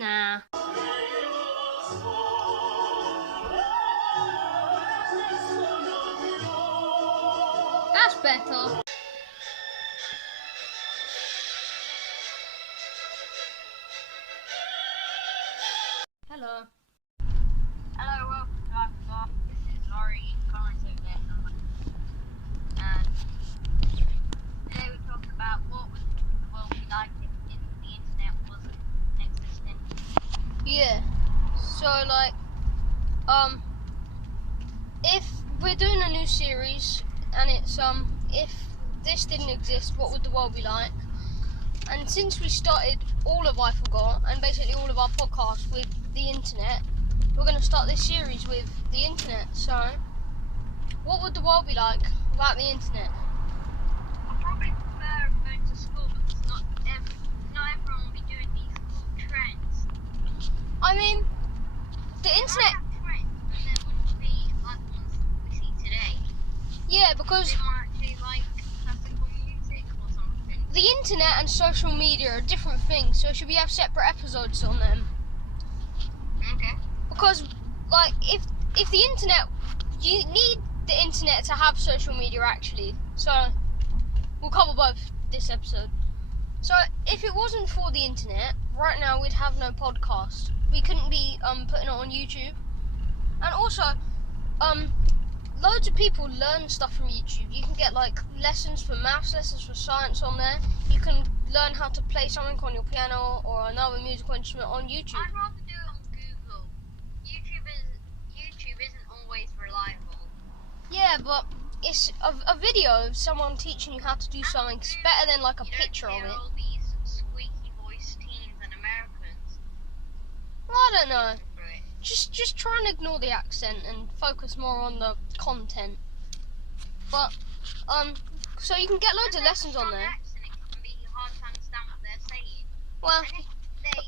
Nah. That's better. Hello. Hello, welcome to Avatar. This is Laurie, Lawrence over there somewhere. And today we're talking about what would the world be like if the internet wasn't existing. Yeah. So like, if we're doing a new series and it's if this didn't exist, what would the world be like? And since we started all of I Forgot and basically all of our podcasts with the internet, we're going to start this series with the internet. So, what would the world be like without the internet? I'd probably prefer going to school because not everyone will be doing these cool trends. I mean, the internet. Have trends, and there wouldn't be like the ones we see today. Yeah, because They might actually like classical music or something. the internet and social media are different things, so should we have separate episodes on them? Okay. Because, like, if the internet, you need the internet to have social media actually. So, we'll cover both this episode. So, if it wasn't for the internet, right now we'd have no podcast. We couldn't be putting it on YouTube. And also, loads of people learn stuff from YouTube. You can get like lessons for maths, lessons for science on there. You can learn how to play something on your piano or another musical instrument on YouTube. I'd rather do it on Google. YouTube isn't always reliable. Yeah, but it's a video of someone teaching you how to do something. It's better than like a picture of You don't it. hear all these squeaky voiced teens and Americans. Well, I don't know. For it. Just try and ignore the accent and focus more on the content. But so you can get loads of lessons on there. Accent, it can be hard to understand what they're saying. Well, And if they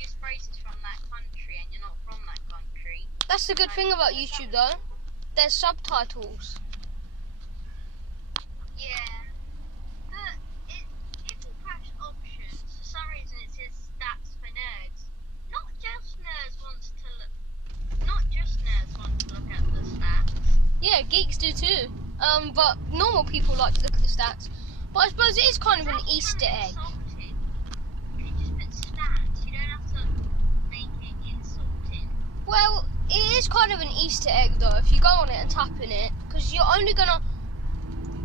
use phrases from that country and you're not from that country. that's the good thing about YouTube though. There's subtitles. Yeah. But if you press options, for some reason it says stats for nerds. Not just nerds want to look at the stats. Yeah, geeks do too. But normal people like to look at the stats. But I suppose it is kind of an Easter egg. Insulting. You can just put stats. You don't have to make it insulting. Well, it is kind of an Easter egg though, if you go on it and tap in it, because you're only gonna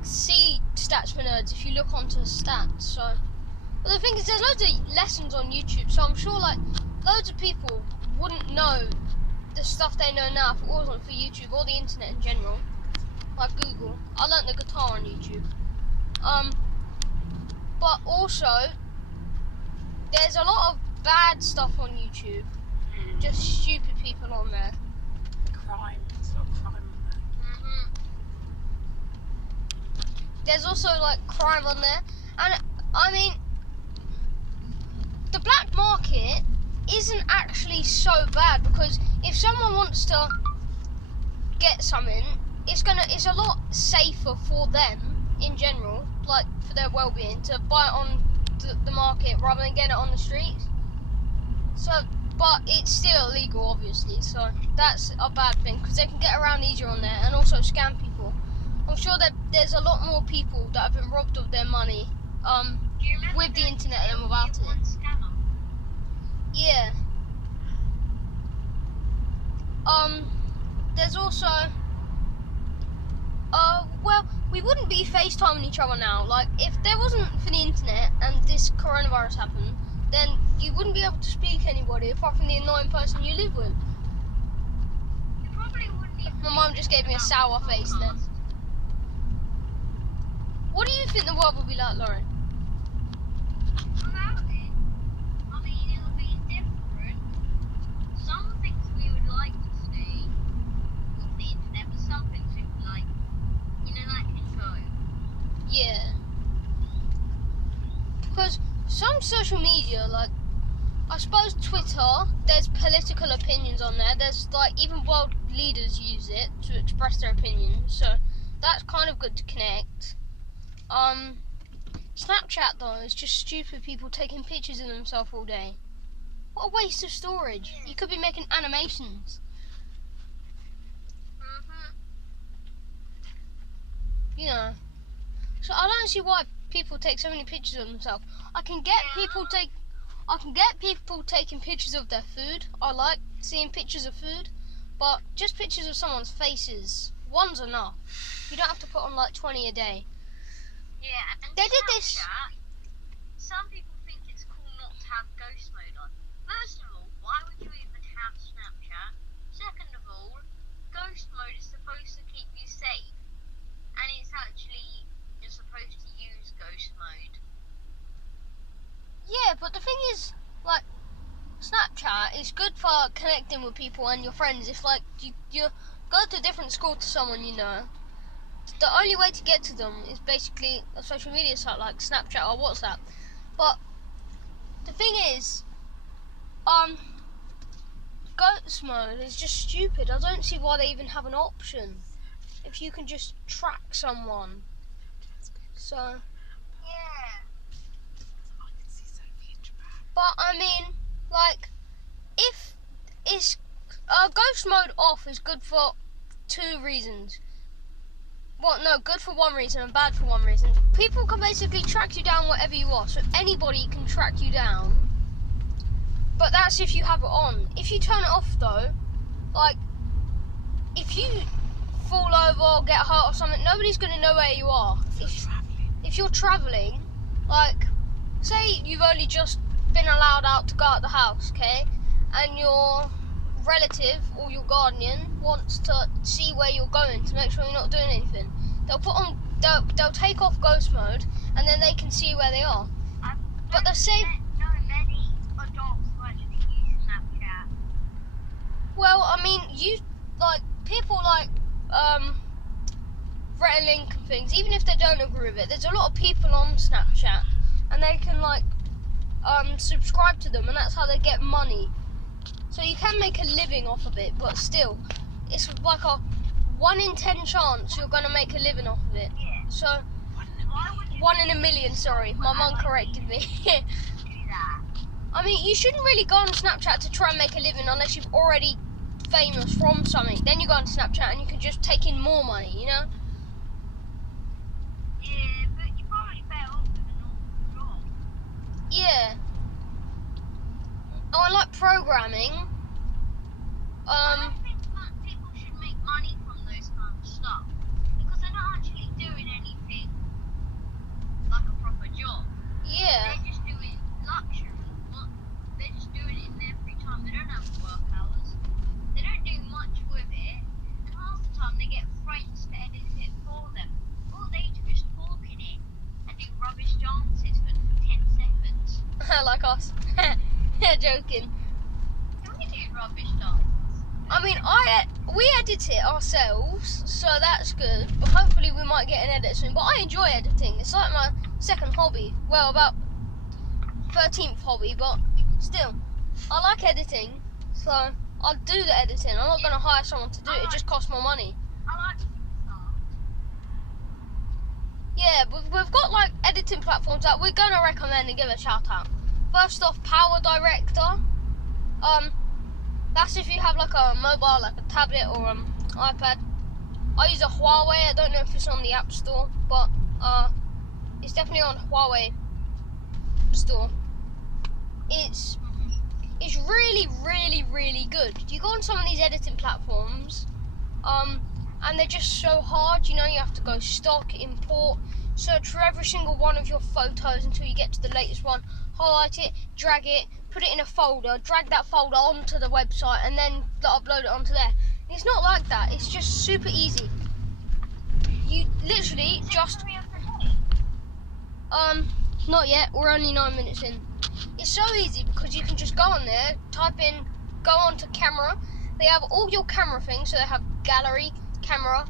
see stats for nerds if you look onto stats. So, but the thing is, there's loads of lessons on YouTube, so I'm sure like loads of people wouldn't know the stuff they know now if it wasn't for YouTube or the internet in general, like Google. I learnt the guitar on YouTube. But also there's a lot of bad stuff on YouTube. Just stupid people on there. Crime, it's not crime on there. There's also like crime on there, and I mean, the black market isn't actually so bad because if someone wants to get something, it's a lot safer for them in general, like for their well-being, to buy it on the market rather than get it on the streets. So, but it's still illegal, obviously. So that's a bad thing because they can get around easier on there and also scam people. I'm sure that there's a lot more people that have been robbed of their money with the internet than without it. Scammer? Yeah. There's also well, we wouldn't be FaceTiming each other now. Like, if there wasn't for the internet and this coronavirus happened, then you wouldn't be able to speak to anybody apart from the annoying person you live with. You probably wouldn't even. My mum just gave me a sour face then. What do you think the world would be like, Lauren? Without it, I mean, it'll be different. Some things we would like to stay with the internet, but some things we would like, that can go. Yeah. Because some social media, like, I suppose Twitter, there's political opinions on there. There's, like, even world leaders use it to express their opinions. So that's kind of good to connect. Snapchat, though, is just stupid people taking pictures of themselves all day. What a waste of storage. You could be making animations. You know. So I don't see why people take so many pictures of themselves. I can get people taking pictures of their food. I like seeing pictures of food, but just pictures of someone's faces, one's enough. You don't have to put on like 20 a day. Yeah, and They did this. Some people think it's cool not to have ghost mode on. First of all, why would you even have Snapchat? Second of all, ghost mode is supposed to keep you safe, and it's actually you're supposed to use ghost mode. Yeah, but the thing is, like, Snapchat is good for connecting with people and your friends. If like you go to a different school to someone you know, the only way to get to them is basically a social media site like Snapchat or WhatsApp. But the thing is, ghost mode is just stupid. I don't see why they even have an option if you can just track someone. So, Yeah. but I mean, like, if it's ghost mode off is good for 2 reasons. Well, no, good for 1 reason and bad for 1 reason. People can basically track you down wherever you are, so anybody can track you down. But that's if you have it on. If you turn it off though, like, if you fall over or get hurt or something, nobody's going to know where you are. If you're travelling, like, say you've only just been allowed out to go out the house, okay? And your relative or your guardian wants to see where you're going to make sure you're not doing anything. They'll take off ghost mode and then they can see where they are. But the same. No, many adults who actually use Snapchat. Well, I mean, people like Rhett and Link and things, even if they don't agree with it, there's a lot of people on Snapchat and they can like subscribe to them and that's how they get money. So you can make a living off of it, but still, it's like a 1 in 10 chance you're going to make a living off of it. Yeah. So, Why would you 1 in a million, sorry, my mum corrected me. do that? I mean, you shouldn't really go on Snapchat to try and make a living unless you've already famous from something. Then you go on Snapchat and you can just take in more money, you know? Yeah, but you probably better off with a normal job. Yeah. Oh, I like programming. I don't think that people should make money from those kind of stuff because they're not actually doing anything like a proper job. Yeah. They're just doing luxury. They're just doing it in their free time. They don't have work hours. They don't do much with it, and half the time they get friends to edit it for them. All they do is talk in it and do rubbish dances for 10 seconds. Like us. Joking. Can we do rubbish dances? I mean, we edit it ourselves, so that's good. But hopefully we might get an edit soon. But I enjoy editing. It's like my second hobby. Well, about 13th hobby, but still, I like editing. So I'll do the editing. I'm not going to hire someone to do it. It just costs more money. I like that. Yeah, but we've got like editing platforms that we're going to recommend and give a shout out. First off, Power Director. That's if you have like a mobile, like a tablet or iPad. I use a Huawei. I don't know if it's on the App Store, but it's definitely on Huawei Store. It's really, really, really good. You go on some of these editing platforms, and they're just so hard. You know, you have to go stock, import, search for every single one of your photos until you get to the latest one. Highlight it, drag it, put it in a folder, drag that folder onto the website, and then upload it onto there. It's not like that. It's just super easy. You literally just not yet. We're only 9 minutes in. It's so easy because you can just go on there, type in, go on to camera. They have all your camera things, so they have gallery, camera,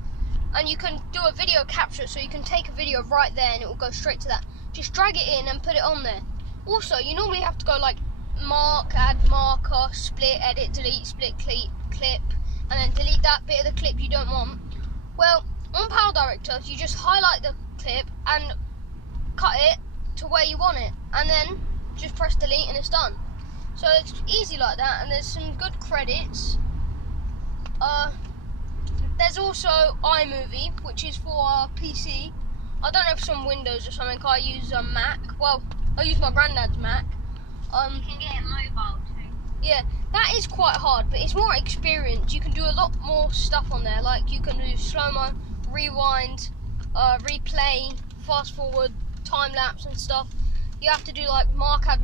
and you can do a video capture, so you can take a video right there and it will go straight to that. Just drag it in and put it on there. Also, you normally have to go like mark, add marker, split, edit, delete, split, clip, and then delete that bit of the clip you don't want. Well, on Power Director, you just highlight the clip and cut it to where you want it, and then just press delete and it's done. So it's easy like that, and there's some good credits. There's also iMovie, which is for PC. I don't know if it's on Windows or something. I use a Mac. Well, I use my granddad's Mac. You can get it mobile too. Yeah, that is quite hard, but it's more experience. You can do a lot more stuff on there. Like you can do slow-mo, rewind, replay, fast forward, time lapse and stuff. You have to do like marker.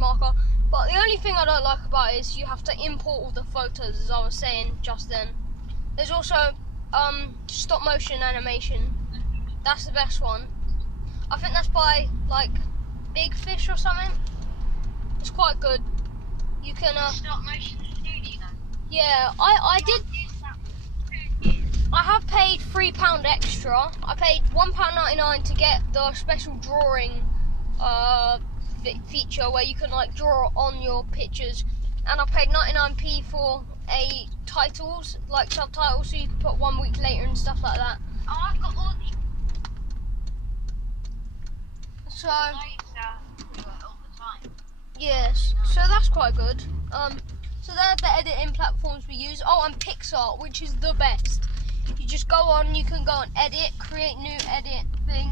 But the only thing I don't like about it is you have to import all the photos, as I was saying just then. There's also stop motion animation. That's the best one. I think that's by like Big Fish or something. It's quite good. You can Stop motion studio. yeah, I did. I have paid £3 extra. I paid £1.99 to get the special drawing feature where you can like draw on your pictures, and I paid 99p for a titles, like subtitles, so you can put 1 week later and stuff like that. Oh, I've got all these. So I used to do it all the time. yes, so that's quite good. So they're the editing platforms we use. Oh, and PixArt, which is the best. You just go on, you can go and edit, create new edit thing,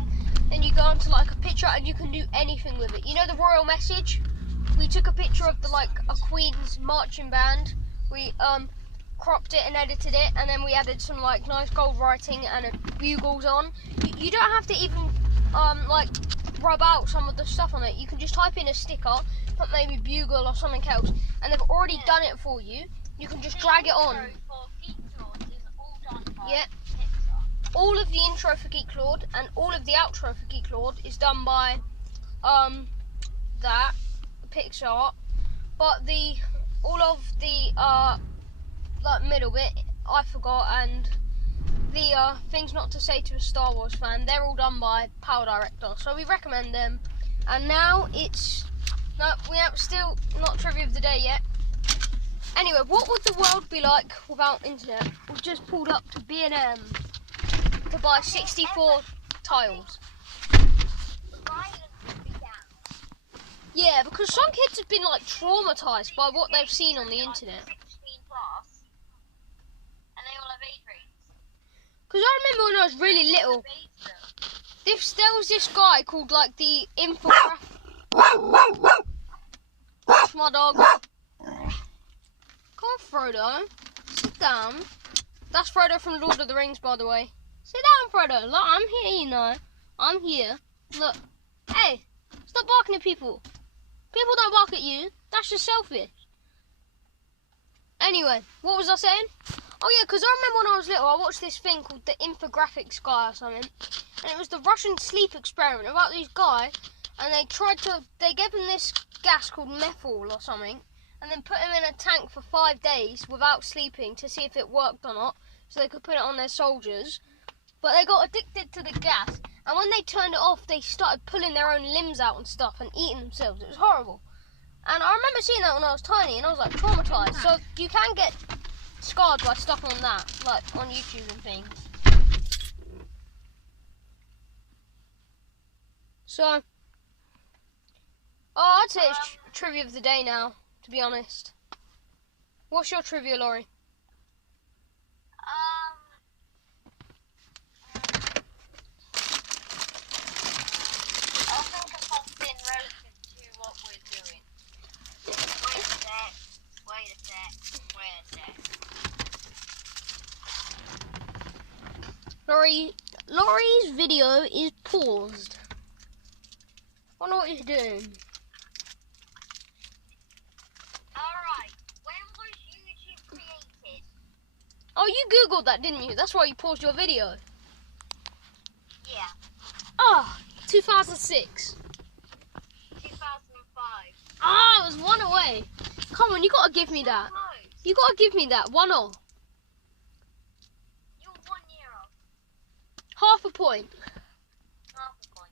then you go onto like a picture and you can do anything with it. You know the royal message? We took a picture of the like a Queen's marching band. We cropped it and edited it, and then we added some like nice gold writing and bugles on. You don't have to even like rub out some of the stuff on it. You can just type in a sticker, put maybe bugle or something else, and they've already done it for you. You can just drag it on. Yeah. All of the intro for Geek Lord and all of the outro for Geek Lord is done by that PixArt, but all of the like middle bit I forgot, and the things not to say to a Star Wars fan, they're all done by Power Director, so we recommend them. And now we have still not trivia of the day yet. Anyway, what would the world be like without internet? We've just pulled up to B&M to buy 64 tiles. Yeah, because some kids have been like traumatised by what they've seen on the internet. Because I remember when I was really little, there was this guy called like the infographic. That's my dog. Come on, Frodo. Sit down. That's Frodo from Lord of the Rings, by the way. Sit down, Frodo. Look, I'm here, you know. I'm here. Look. Hey, stop barking at people. People don't bark at you. That's just selfish. Anyway, what was I saying? Oh yeah, because I remember when I was little, I watched this thing called the Infographics Guy or something. And it was the Russian sleep experiment about these guys. And they gave them this gas called methyl or something. And then put him in a tank for 5 days without sleeping to see if it worked or not, so they could put it on their soldiers. But they got addicted to the gas, and when they turned it off, they started pulling their own limbs out and stuff and eating themselves. It was horrible. And I remember seeing that when I was tiny, and I was like traumatised. So you can get scarred by stuff on that, like on YouTube and things. So, I'd say it's trivia of the day now, to be honest. What's your trivia, Laurie? I'll think of something relative to what we're doing. Wait a sec. Laurie's video is paused. I wonder what he's doing. Alright, when was YouTube created? Oh, you googled that, didn't you? That's why you paused your video. Yeah. Oh, 2006. 2005. Ah, it was one away. Come on, you gotta give me that. Close. You gotta give me that. 1-0. You're 1 year old. Half a point. Half a point.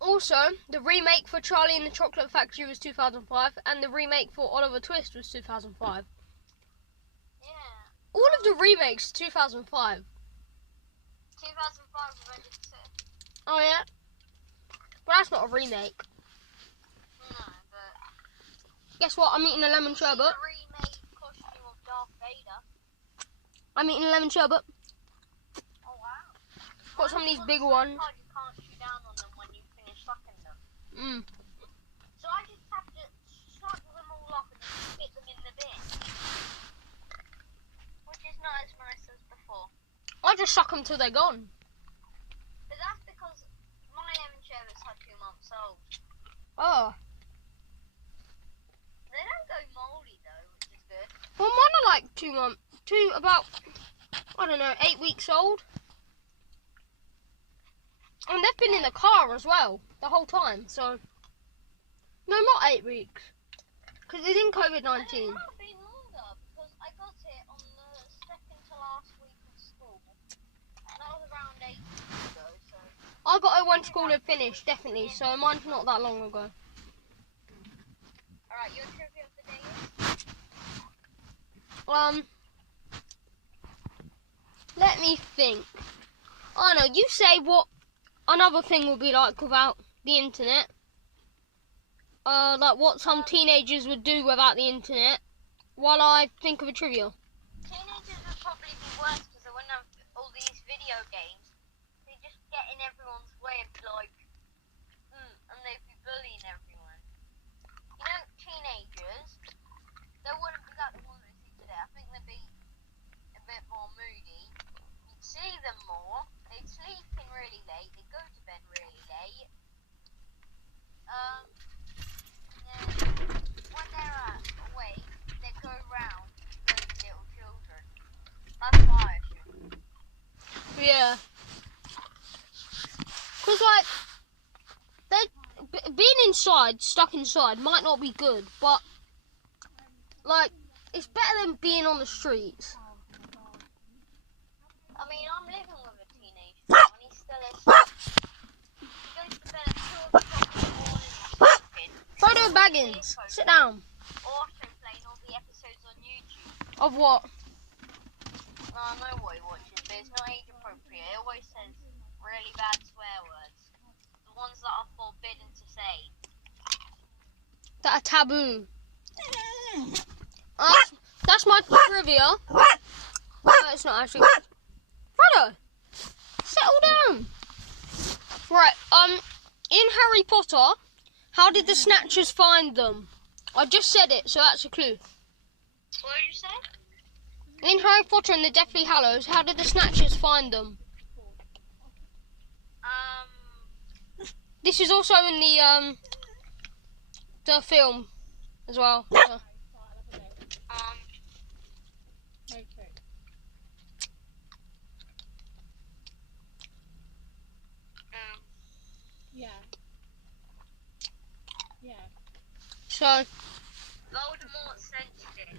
Also, the remake for Charlie and the Chocolate Factory was 2005, and the remake for Oliver Twist was 2005. Yeah. All of the remakes 2005. 2005 Avengers 2. Oh yeah? But that's not a remake. No, but... Guess what? I'm eating a lemon sherbet. The remade costume of Darth Vader. I'm eating a lemon sherbet. Oh wow. Got some of these bigger so ones. hard you can't shoot down on them when you finish sucking them. So I just have to suck them all up and then spit them in the bin. Which is not as nice as before. I just suck them till they're gone. But that's because my lemon sherbets are 2 months old. Oh. They don't go mouldy though, which is good. Well, mine are like 2 months. About, I don't know, 8 weeks old. And they've been in the car as well, the whole time, so. No, not 8 weeks. Because it's in COVID-19. It might have been longer because I got it on the second to last week of school. And that was around 8 weeks ago, so. I got it when school had finished, definitely, so mine's not that long ago. Alright, your trivia of the day is? Let me think. I know, you say what another thing would be like without the internet. Like what some teenagers would do without the internet, while I think of a trivia. Teenagers would probably be worse because they wouldn't have all these video games. They just get in everyone's way and be like, and they'd be bullying everyone. You know, teenagers, they wouldn't be like the ones we see today. I think they'd be a bit more moody. You'd see them more. They'd sleep in really late. They'd go to bed really late. And then when they're awake, they go round those little children. That's why I assume. Yeah. Because, like, being inside, stuck inside, might not be good, but, like, it's better than being on the streets. I mean, I'm living with a teenager now, and he's still asleep. He goes to bed at 2 o'clock in the morning sleeping. Frodo Baggins, sit down. Also playing all the episodes on YouTube. Of what? I know what he watches, but it's not age appropriate. It always says really bad swear words. The ones that are forbidden to say. That are taboo. That's my trivia. No, it's not actually. Frodo, settle down. Right, in Harry Potter, how did the Snatchers find them? I just said it, so that's a clue. What did you say? In Harry Potter and the Deathly Hallows, how did the Snatchers find them? This is also in the film as well. So. Yeah. So. Voldemort sensed it.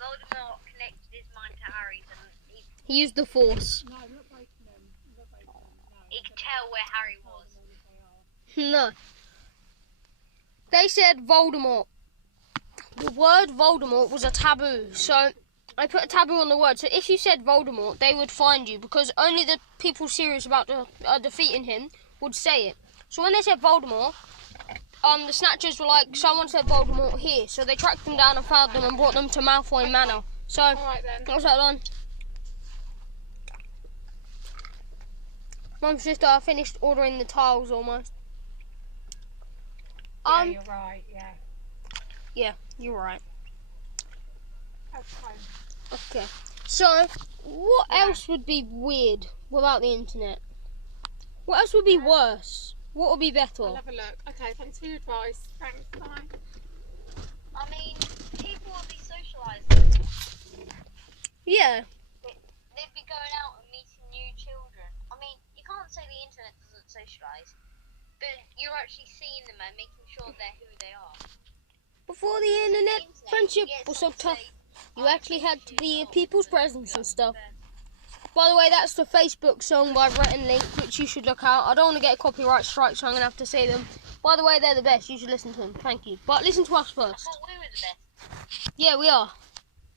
Voldemort connected his mind to Harry's and He used the Force. No, not breaking them. No. he could tell where Harry was. No. They said Voldemort. The word Voldemort was a taboo, so I put a taboo on the word. So if you said Voldemort, they would find you because only the people serious about defeating him would say it. So when they said Voldemort, the Snatchers were like, someone said Voldemort here, so they tracked them down and found them and brought them to Malfoy Manor. So, Alright then. what's that on? Mum's just finished ordering the tiles almost. Yeah, you're right, yeah. Yeah, you're right. That's fine. Okay. So, what else would be weird without the internet? What else would be worse? What would be better? I'll have a look. Okay, thanks for your advice. Thanks, bye. I mean, people would be socialising. Yeah. They'd be going out and meeting new children. I mean, you can't say the internet doesn't socialise, but you're actually seeing them and making sure they're who they are. Before the internet, friendship was so tough. You actually had to be in people's presence and stuff. By the way, that's the Facebook song by Rhett and Link, which you should look out. I don't want to get a copyright strike, so I'm going to have to say them. By the way, they're the best. You should listen to them. Thank you. But listen to us I first. thought we were the best. Yeah, we are.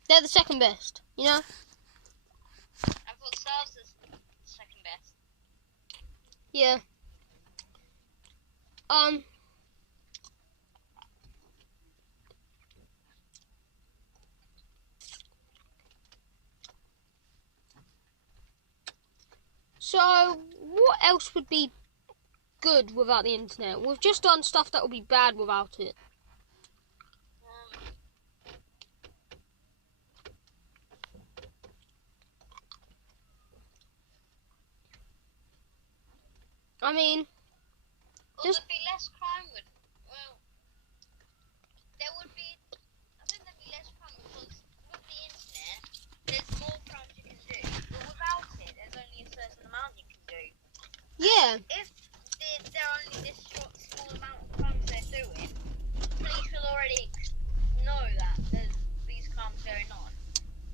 They're the second best, you know? I thought Stars was the second best. Yeah. So, what else would be good without the internet? We've just done stuff that would be bad without it. I mean, Well, there'd be less crime with. Well, there would be. I think there'd be less crime because with the internet, there's more crimes you can do. But without it, there's only a certain amount you can do. yeah, If there are only this small amount of crimes they're doing, police will already know that there's these crimes going on.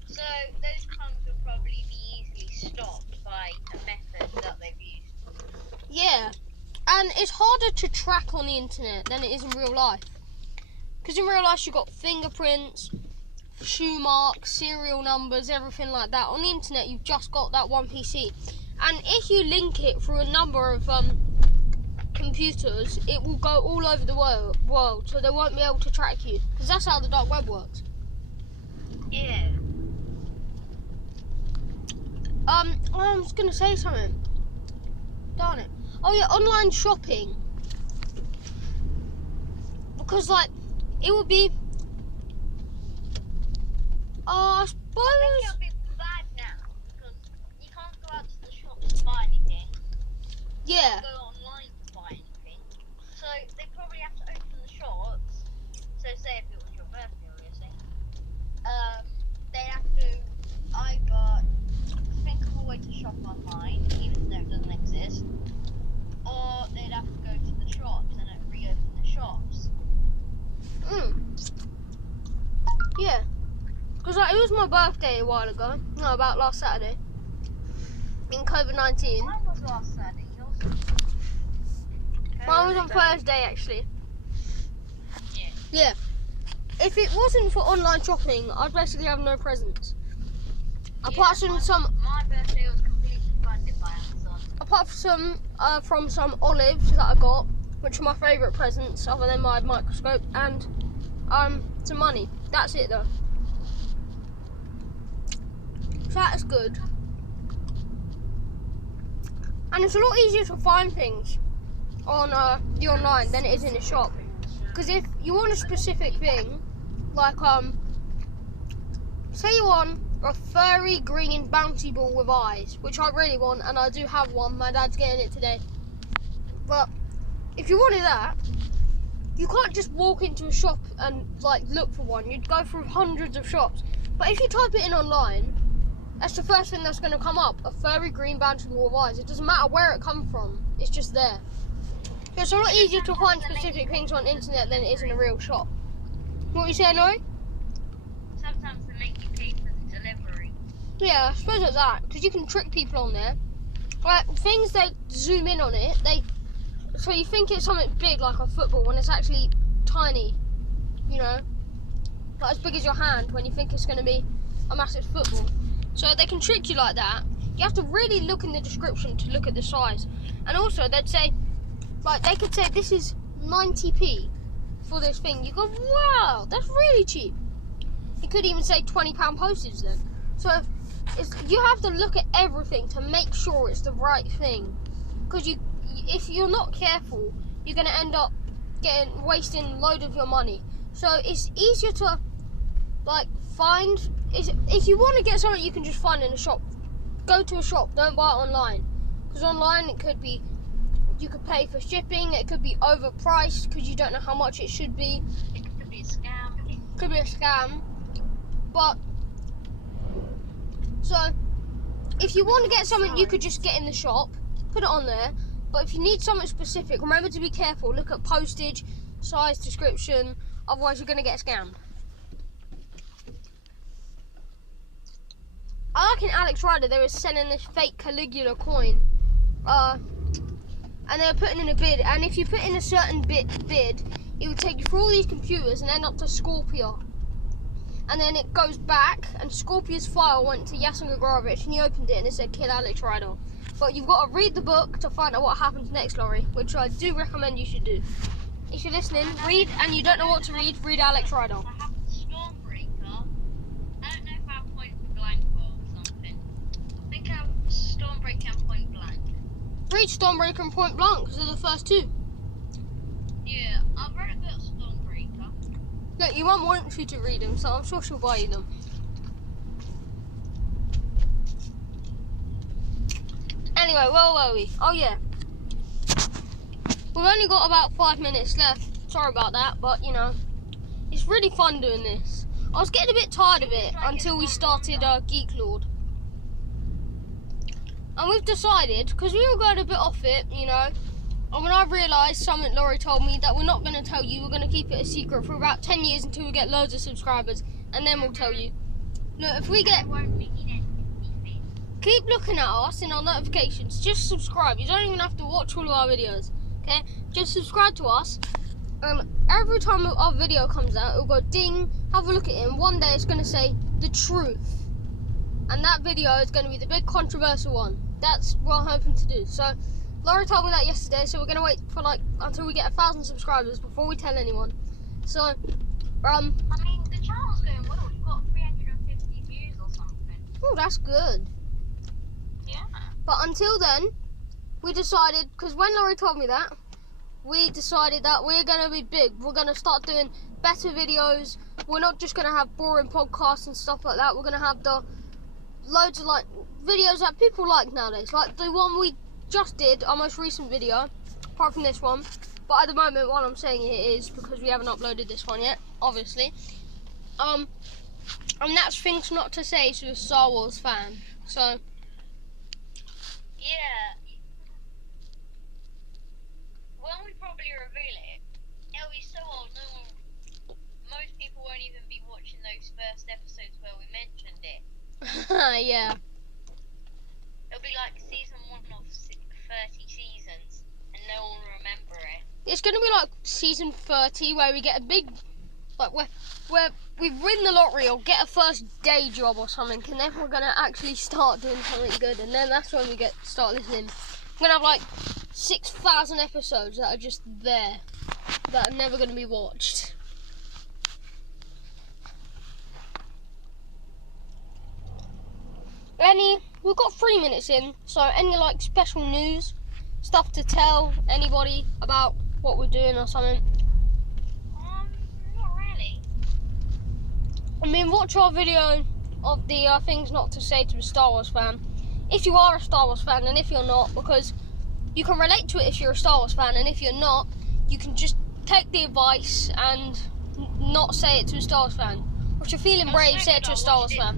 So those crimes will probably be easily stopped by a method that they've used. yeah. And it's harder to track on the internet than it is in real life. Because in real life, you've got fingerprints, shoe marks, serial numbers, everything like that. On the internet, you've just got that one PC. And if you link it through a number of computers, it will go all over the world, so they won't be able to track you. Because that's how the dark web works. Yeah. I was going to say something. Darn it. Oh yeah, online shopping. Because like, it would be, I I think suppose, it'll be bad now because you can't go out to the shops to buy anything. yeah, Go online to buy anything. So they probably have to open the shops. So say if it was your birthday, obviously, they have to either think of a way to shop online, even though it doesn't exist, or they'd have to go to the shops and reopen the shops. yeah. Because like, it was my birthday a while ago, no, about last Saturday, in COVID-19. Mine was last Saturday. Yours? Mine was on Thursday actually. Yeah. Yeah. If it wasn't for online shopping, I'd basically have no presents. Apart from some, My birthday was completely funded by Amazon. from some olives that I got, which are my favourite presents other than my microscope, and some money. That's it though. So that's good. And it's a lot easier to find things on the online than it is in the shop. Because if you want a specific thing, like say you want a furry green bouncy ball with eyes, which I really want, and I do have one. My dad's getting it today. But if you wanted that, you can't just walk into a shop and like look for one. You'd go through hundreds of shops. But if you type it in online, that's the first thing that's going to come up: a furry green bouncy ball with eyes. It doesn't matter where it comes from; it's just there. So it's a lot easier to find specific things on the internet than it is in a real shop. What you saying, Nori? Sometimes they make you pay for the delivery. Yeah, I suppose it's that, because you can trick people on there. Like, things that zoom in on it, so you think it's something big like a football when it's actually tiny, you know, like as big as your hand when you think it's going to be a massive football. So they can trick you like that. You have to really look in the description to look at the size. And also they'd say, like they could say this is 90p for this thing. You go, wow, that's really cheap. It could even say £20 postage then. So you have to look at everything to make sure it's the right thing. Because if you're not careful, you're going to end up wasting a load of your money. So it's easier to like find. If you want to get something you can just find in a shop, go to a shop. Don't buy it online. Because online it could be, you could pay for shipping. It could be overpriced because you don't know how much it should be. It could be a scam. Could be a scam. But so if you want to get something you could just get in the shop, put it on there. But if you need something specific, remember to be careful. Look at postage, size, description. Otherwise you're going to get scammed. I like in Alex Rider they were selling this fake Caligula coin. And they were putting in a bid. And if you put in a certain bid, it would take you through all these computers and end up to Scorpio. And then it goes back, and Scorpio's file went to Yasin Gregorowicz, and he opened it and it said kill Alex Rider. But you've got to read the book to find out what happens next, Laurie, which I do recommend you should do. If you're listening, read, and you don't know what to read Alex Rider. I have Stormbreaker. I don't know if I have Point Blank or something. I think I have Stormbreaker and Point Blank. Read Stormbreaker and Point Blank because they're the first two. Yeah, I've read a bit of Stormbreaker. Look, your mum wants you to read them, so I'm sure she'll buy you them. Anyway, where were we? Oh yeah. We've only got about 5 minutes left. Sorry about that, but you know, it's really fun doing this. I was getting a bit tired of it until we started Geek Lord. And we've decided, because we were going a bit off it, you know, and when I realised something Laurie told me that we're not going to tell you, we're going to keep it a secret for about 10 years until we get loads of subscribers, and then we'll tell you. Look, if we get... Keep looking at us in our notifications. Just subscribe. You don't even have to watch all of our videos, okay? Just subscribe to us. Every time our video comes out, it'll go ding, have a look at it, and one day it's going to say the truth. And that video is going to be the big controversial one. That's what I'm hoping to do. So, Laura told me that yesterday, so we're going to wait for until we get 1,000 subscribers before we tell anyone. So, I mean, the channel's going well. We've got 350 views or something. Oh, that's good. Yeah. But until then, we decided, because when Laurie told me that, we decided that we're going to be big. We're going to start doing better videos. We're not just going to have boring podcasts and stuff like that. We're going to have the loads of videos that people like nowadays. Like the one we just did, our most recent video, apart from this one. But at the moment, what I'm saying it is because we haven't uploaded this one yet, obviously. And that's things not to say to a Star Wars fan. So... yeah. When we probably reveal it, it'll be so old, most people won't even be watching those first episodes where we mentioned it. yeah. It'll be like season 1 of 30 seasons, and no one will remember it. It's going to be like season 30 where we get a big, where we win the lottery or get a first day job or something, and then we're going to actually start doing something good, and then that's when we start listening. We're going to have like 6,000 episodes that are just there, that are never going to be watched. We've got 3 minutes in, so any special news, stuff to tell anybody about what we're doing or something? Not really. I mean, watch our video of the things not to say to a Star Wars fan. If you are a Star Wars fan, and if you're not, because you can relate to it if you're a Star Wars fan, and if you're not, you can just take the advice and not say it to a Star Wars fan. Or if you're feeling brave, say it to a Star Wars fan.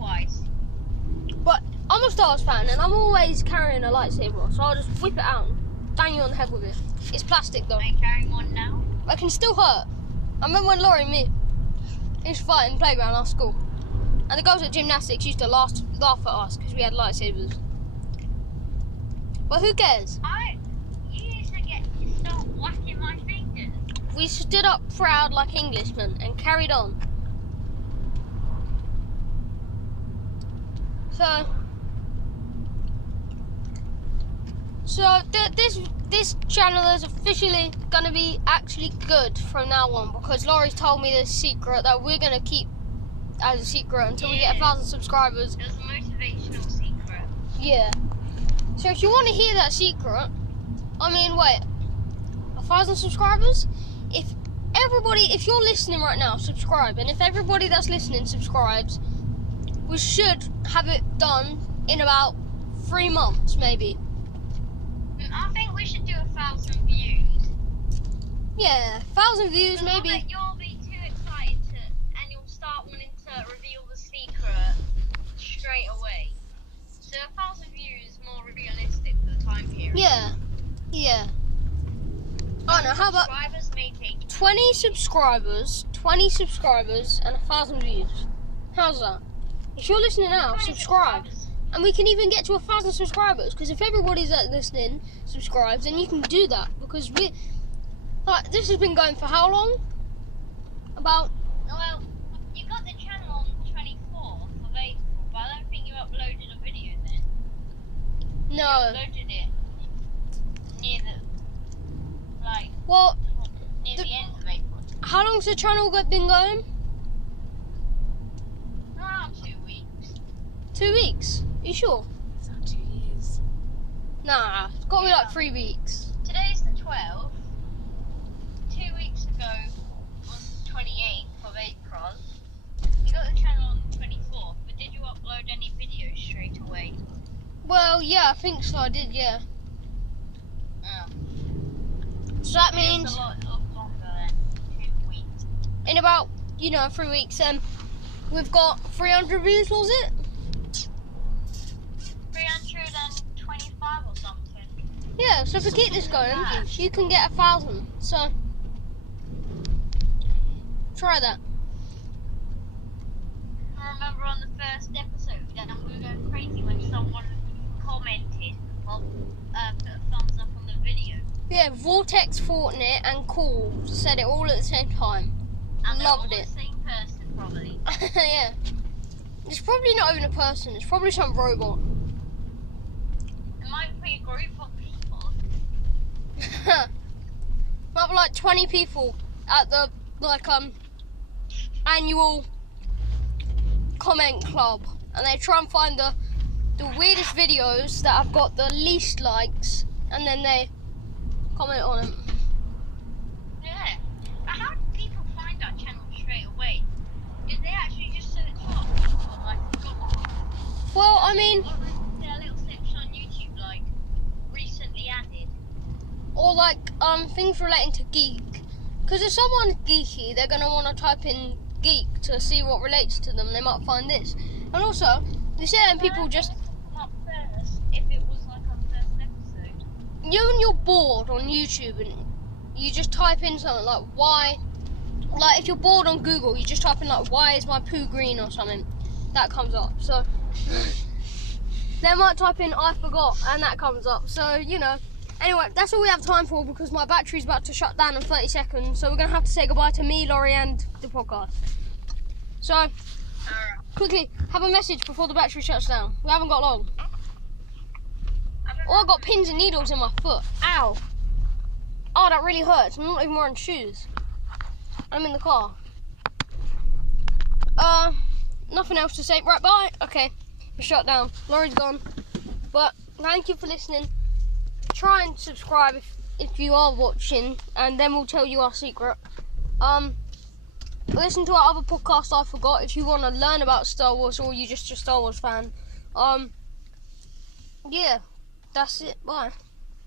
But I'm a Star Wars fan, and I'm always carrying a lightsaber, so I'll just whip it out and bang you on the head with it. It's plastic though. Are you carrying one now? It can still hurt. I remember when Laurie and me used to fight in the playground at our school, and the girls at gymnastics used to laugh at us because we had lightsabers. But who cares? You used to start whacking my fingers. We stood up proud like Englishmen and carried on. So this channel is officially going to be actually good from now on, because Laurie's told me this secret that we're going to keep as a secret until we get 1,000 subscribers. It was a motivational secret. Yeah. So if you want to hear that secret, I mean, wait, 1,000 subscribers? If you're listening right now, subscribe. And if everybody that's listening subscribes, we should have it done in about 3 months, maybe. I think we should do 1,000 views. Yeah, 1,000 views, maybe. I bet you'll be too excited and you'll start wanting to reveal the secret straight away. So 1,000 views is more realistic for the time period. Yeah. Oh no, how about 20 subscribers, and 1,000 views? How's that? If you're listening now, subscribe. And we can even get to 1,000 subscribers, because if everybody's listening subscribes, then you can do that. Because this has been going for how long? Well, you got the channel on the 24th of April, but I don't think you uploaded a video then. No. You uploaded it near the end of April. How long's the channel been going? Around 2 weeks. 2 weeks? Are you sure? Is that 2 years? Nah, it's got to be like 3 weeks. Today's the 12th. 2 weeks ago was the 28th of April. You got the channel on the 24th, but did you upload any videos straight away? Well, yeah, I think so. I did, yeah. Oh. So that It's means a lot longer than 2 weeks. in about 3 weeks, we've got 300 views. Was it? 325 or something. Yeah. So if we keep this going, you can get 1,000. So try that. I remember on the first episode that we were going crazy when someone commented or put a thumbs up on the video. Yeah, Vortex, Fortnite, and Cool said it all at the same time. And they're all Loved the it. same person, probably. Yeah. It's probably not even a person. It's probably some robot. It might be a group of people. Might be like 20 people at the annual comment club, and they try and find the weirdest videos that have got the least likes, and then they comment on them. Yeah. But how do people find our channel straight away? Did they actually just search up? Or like, Well, I mean, or there are little section on YouTube like recently added. or like things relating to geek, because if someone's geeky, they're gonna want to type in geek to see what relates to them. They might find this, and also you see them people just. Come up first if it was like our first episode. When you're bored on YouTube and you just type in something like why, like if you're bored on Google, you just type in like why is my poo green or something, that comes up. So they might type in I forgot and that comes up. So anyway, that's all we have time for because my battery's about to shut down in 30 seconds. So we're gonna have to say goodbye to me, Laurie, and the podcast. So quickly, have a message before the battery shuts down. We haven't got long. Oh, I got pins and needles in my foot. Ow. Oh, that really hurts. I'm not even wearing shoes. I'm in the car. Nothing else to say. Right, bye. Okay, it's shut down. Laurie's gone. But thank you for listening. Try and subscribe if you are watching, and then we'll tell you our secret. Listen to our other podcast, I Forgot, if you want to learn about Star Wars or you're just a Star Wars fan. Yeah. That's it. Bye.